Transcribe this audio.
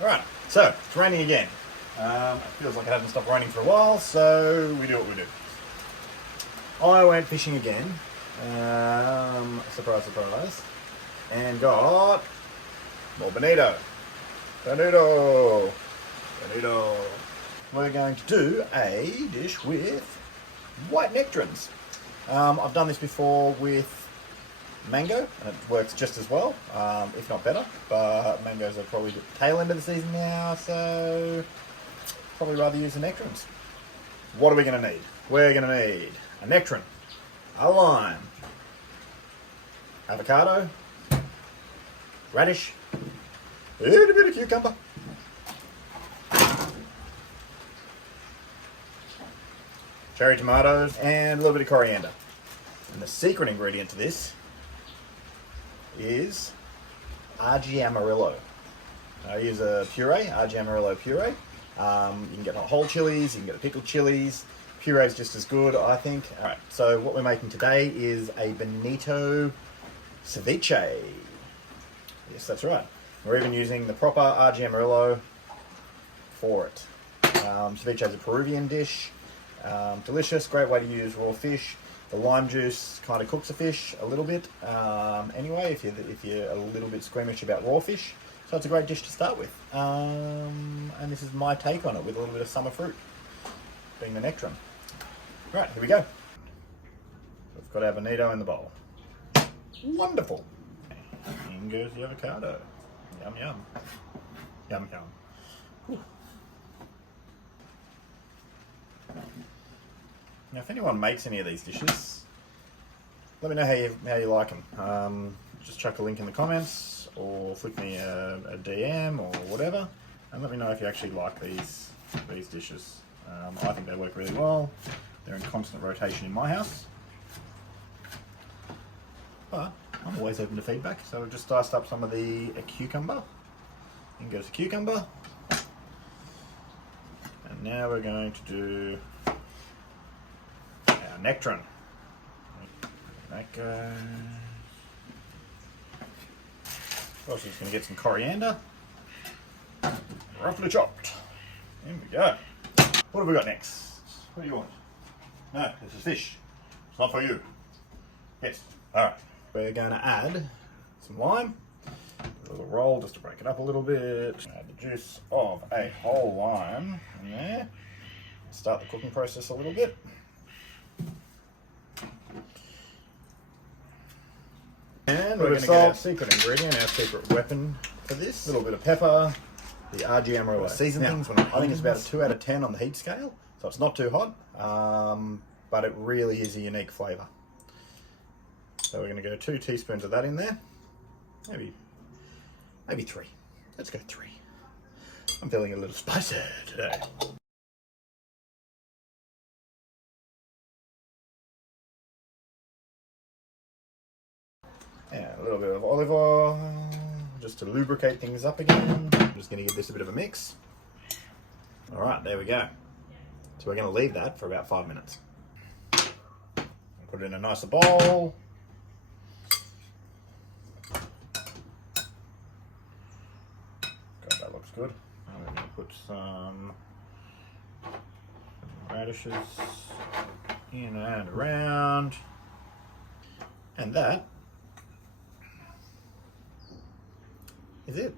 Alright, so it's raining again. It feels like it hasn't stopped raining for a while, so we do what we do. I went fishing again. Surprise, surprise. And got more bonito. Bonito. We're going to do a dish with white nectarines. I've done this before with mango, and it works just as well, if not better, but mangoes are probably the tail end of the season now, so probably rather use the nectarines. What are we going to need? We're going to need a nectarine, a lime, avocado, radish, a little bit of cucumber, cherry tomatoes, and a little bit of coriander. And the secret ingredient to this is Argy Amarillo. I use a puree, Argy Amarillo puree. You can get whole chilies, you can get the pickled chilies. Puree is just as good, I think. All right, so what we're making today is a Bonito Ceviche. Yes, that's right. We're even using the proper Argy Amarillo for it. Ceviche is a Peruvian dish. Delicious, great way to use raw fish. The lime juice kind of cooks the fish a little bit. Anyway, if you're a little bit squeamish about raw fish, so it's a great dish to start with. And this is my take on it with a little bit of summer fruit, being the nectarine. Right, here we go. We've got our bonito in the bowl. Wonderful. In goes the avocado. Yum yum. Yum yum. Whew. Now, if anyone makes any of these dishes, let me know how you like them. Just chuck a link in the comments, or flick me a DM or whatever, and let me know if you actually like these dishes. I think they work really well. They're in constant rotation in my house, but I'm always open to feedback. So we've just diced up some of the cucumber. In goes the cucumber, and now we're going to do nectarine. That goes. Also, just going to get some coriander, roughly chopped. There we go. What have we got next? What do you want? No, this is fish. It's not for you. Yes. All right. We're going to add some lime, a little roll just to break it up a little bit. Add the juice of a whole lime in there. Start the cooking process a little bit. And we're going to get our secret ingredient, our secret weapon for this. A little bit of pepper, the Argy Amarillo. Season things. I think it's about a 2 out of 10 on the heat scale, so it's not too hot, but it really is a unique flavour. So we're going to go 2 teaspoons of that in there, maybe 3. Let's go 3. I'm feeling a little spicy today. And a little bit of olive oil, just to lubricate things up again. I'm just going to give this a bit of a mix. All right, there we go. So we're going to leave that for about 5 minutes. Put it in a nicer bowl. God, that looks good. I'm going to put some radishes in and around. And that is it.